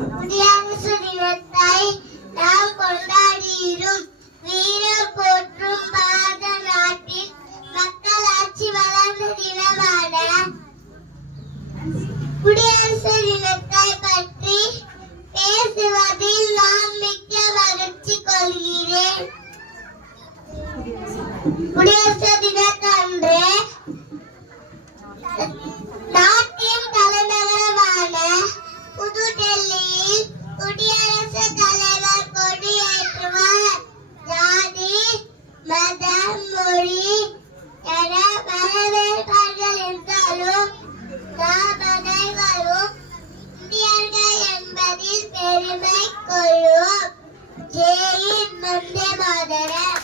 குடியரசு தினத்தை நாம் கொண்டாடியும் வீரர் போற்றும் பாரத நாட்டில் மக்களாட்சி வளர்ந்த தினமான குடியரசு தினத்தை பற்றி பேசுவதில் நான் மிக்க மகிழ்ச்சி கொள்கிறேன். குடியரசு தினத்தன்று நாட்டின் தலைநகரமான புதுடெல்லியில் குடியரசுத் தலைவர் கொடியேற்றுவார். ஜாதி, மதம், மொழி என வரவேற்பார்கள் என்றாலும் நாம் அனைவரும் இந்தியர்கள் என்பதில் பெருமை கொள்வோம். ஜெய் ஹிந்த், வந்தே மாதரம்.